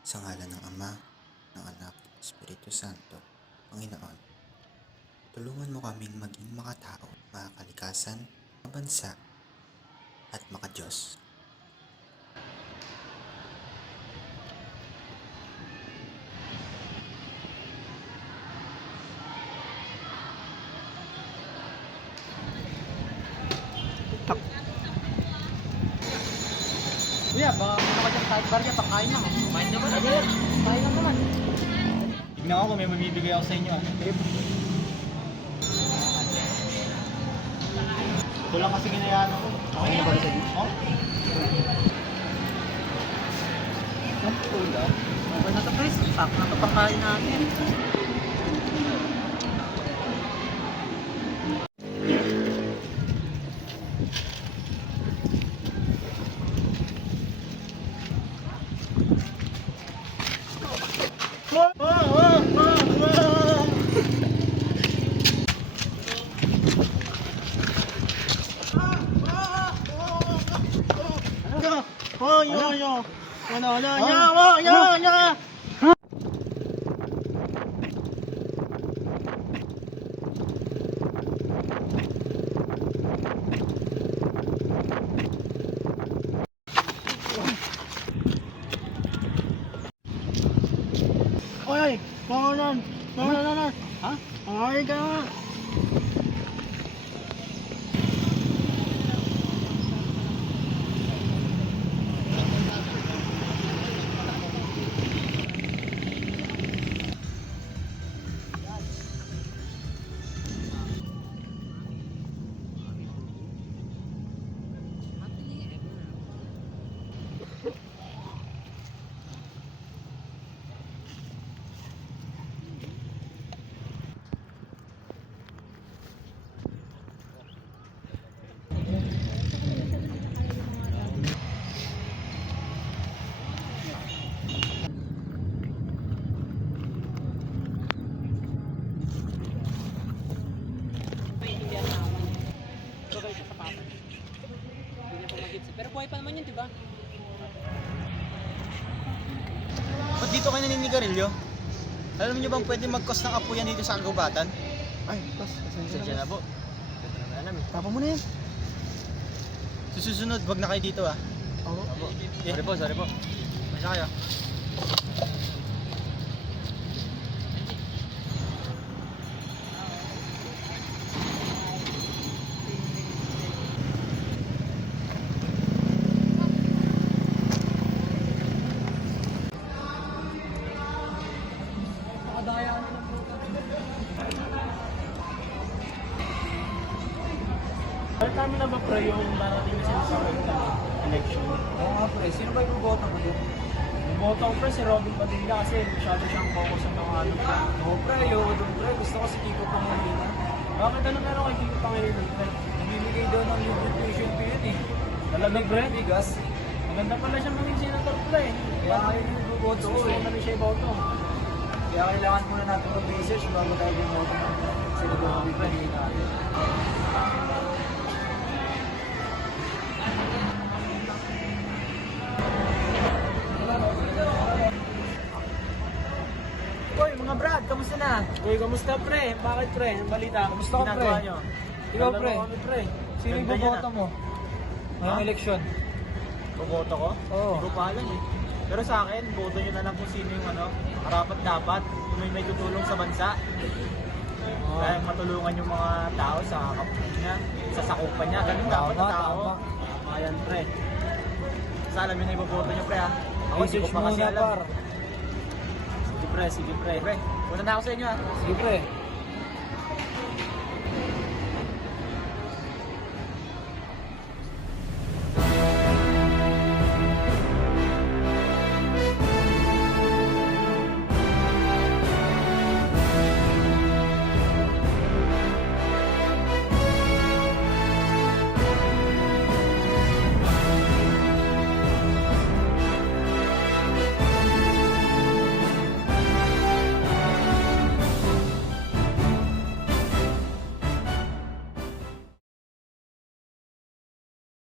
Sa ngalan ng Ama, ng Anak, ng Espiritu Santo, Panginoon, tulungan mo kaming maging makatao, makakalikasan, mabansa, at makadiyos. Kuya, baka ano ka dyan kahit barya, pakain lang. Kumain naman. Ayun, kain lang naman. Tignan ko kung may mamibigay ako sa inyo. Ito lang kasi ginayaan ako. Okay na ba sa inyo? Oh? Ulam. Okay na to, Chris. Pack na to pangkain natin. Oy! Pangalan! Pangalan! Ha? Pangalan ka nga! Pero buhay pa naman yun, di ba? Ba't dito kayo naninigarilyo? Alam niyo bang pwede mag-cause ng apo yan dito sa kagubatan? Ay, boss, Sadya na po. Alam eh. Tapa mo na yan. Susunod, wag na kayo dito ah. Oo. Sorry po, sorry po. Masa kayo? Kami na ba pre yung darating na sinasabi ng election? Oo nga pre, sino ba yung boto mo doon? Boto ko pre si Robin Padilla kasi masyado siyang focus sa mga ano pre. Oo pre, ayoko doon pre. Gusto ko si Kiko Pangilinan. Bakit ano meron kay Kiko Pangilinan pre? Namimigay daw ng libre tuition fee yun eh. Talaga pre? Bigas. Maganda pala siya maging senator pre. Kaya kayo yung boboto ko Gusto eh. ko na rin siya iboto. Kaya kailangan muna natin mag-research bago tayo bumoto ng sino ba ang pipiliin natin. Hoy mga brad, kamusta na? Uy, kamusta pre? Bakit pre? Ang balita? Kamusta ka, pre? Nyo? Ikaw, Ganda pre? mo kami, pre. Sino yung Ganda niya boboto mo? Ngayong eleksyon. Boboto ko? Oo. Hindi ko pa alam eh. Pero sa akin, boto nyo na lang kung sino yung ano, karapat dapat, kung may tutulong sa bansa. Kaya matulungan yung mga tao sa kapatid niya, sa sakupan niya, ganun dapat na tao. Ayan pre. Sa alam yun na iboboto nyo pre ha. Ako hindi ko Research pa kasi muna alam. par. Sige pre, sige pre. Pre, una na ako sa inyo ha. Sige pre.